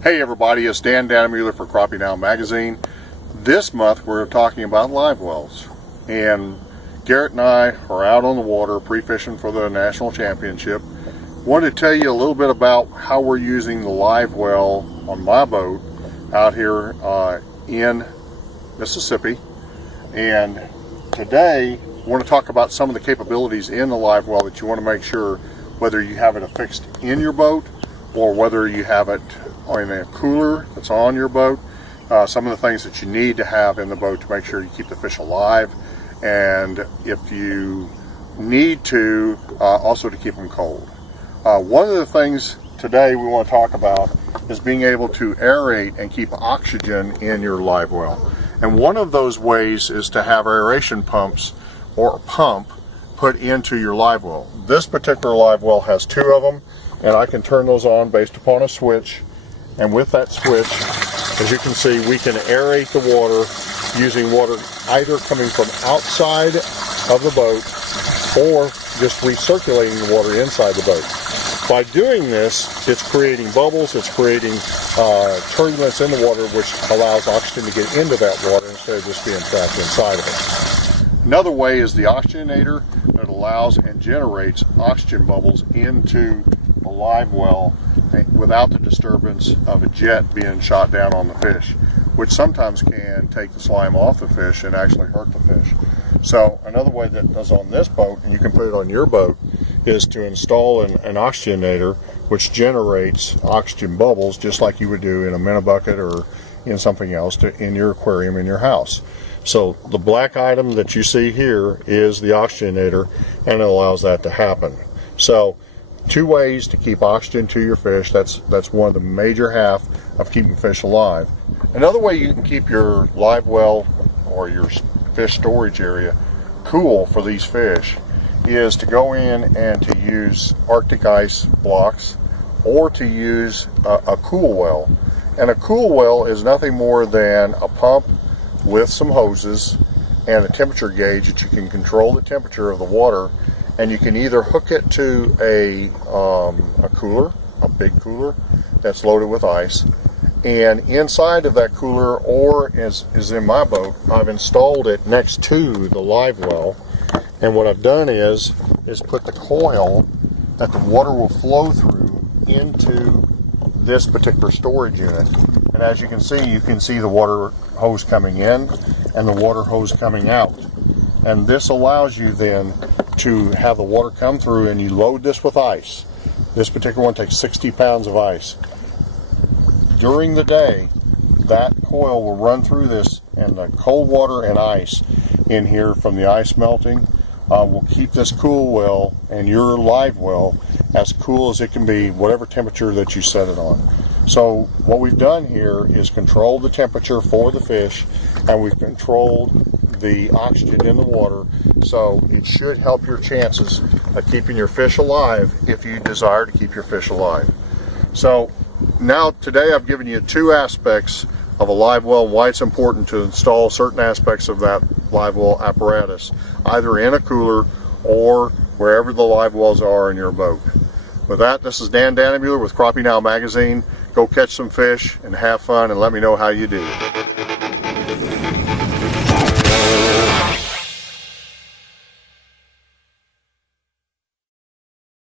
Hey everybody, it's Dan Dannemuller for Crappie Dan magazine. This month we're talking about live wells, and Garrett and I are out on the water pre-fishing for the national championship. Wanted to tell you a little bit about how we're using the live well on my boat out here in Mississippi. And today I want to talk about some of the capabilities in the live well that you want to make sure, whether you have it affixed in your boat or whether you have it in a cooler that's on your boat. Some of the things that you need to have in the boat to make sure you keep the fish alive, and if you need to, also to keep them cold. One of the things today we want to talk about is being able to aerate and keep oxygen in your live well. And one of those ways is to have aeration pumps or a pump put into your live well. This particular live well has two of them, and I can turn those on based upon a switch. And with that switch, as you can see, we can aerate the water using water either coming from outside of the boat or just recirculating the water inside the boat. By doing this, it's creating bubbles, it's creating turbulence in the water, which allows oxygen to get into that water instead of just being trapped inside of it. Another way is the Oxygenator that allows and generates oxygen bubbles into the live well without the disturbance of a jet being shot down on the fish, which sometimes can take the slime off the fish and actually hurt the fish. So another way that does on this boat, and you can put it on your boat, is to install an oxygenator which generates oxygen bubbles just like you would do in a minnow bucket or in something else in your aquarium in your house. So the black item that you see here is the oxygenator, and it allows that to happen. So two ways to keep oxygen to your fish. That's one of the major half of keeping fish alive. Another way you can keep your live well or your fish storage area cool for these fish is to go in and to use Arctic ice blocks or to use a cool well. And a cool well is nothing more than a pump with some hoses and a temperature gauge that you can control the temperature of the water, and you can either hook it to a cooler, a big cooler that's loaded with ice, and inside of that cooler, or as is in my boat, I've installed it next to the live well. And what I've done is put the coil that the water will flow through into this particular storage unit. And as you can see the water hose coming in and the water hose coming out. And this allows you then to have the water come through, and you load this with ice. This particular one takes 60 pounds of ice. During the day, that coil will run through this, and the cold water and ice in here from the ice melting will keep this cool well and your live well as cool as it can be, whatever temperature that you set it on. So what we've done here is control the temperature for the fish, and we've controlled the oxygen in the water, so it should help your chances of keeping your fish alive if you desire to keep your fish alive. So now today I've given you two aspects of a live well, why it's important to install certain aspects of that live well apparatus, either in a cooler or wherever the live wells are in your boat. With that, this is Dan Dannemuller with Crappie Dan magazine. Go catch some fish and have fun, and let me know how you do.